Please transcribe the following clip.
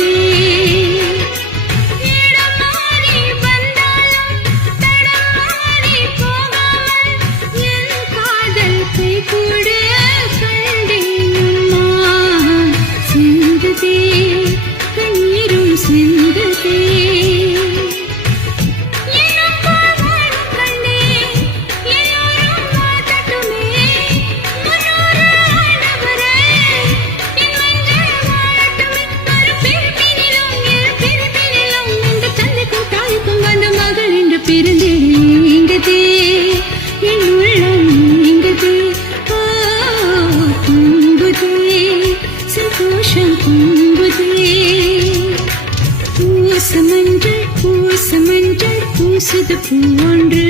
பொங்குதே பிறந்தேங்கதே என் உள்ளம் நீங்கதே பொங்குதே சந்தோஷம் பொங்குதே பூசமஞ்சள் பூசுது பூ ஒன்று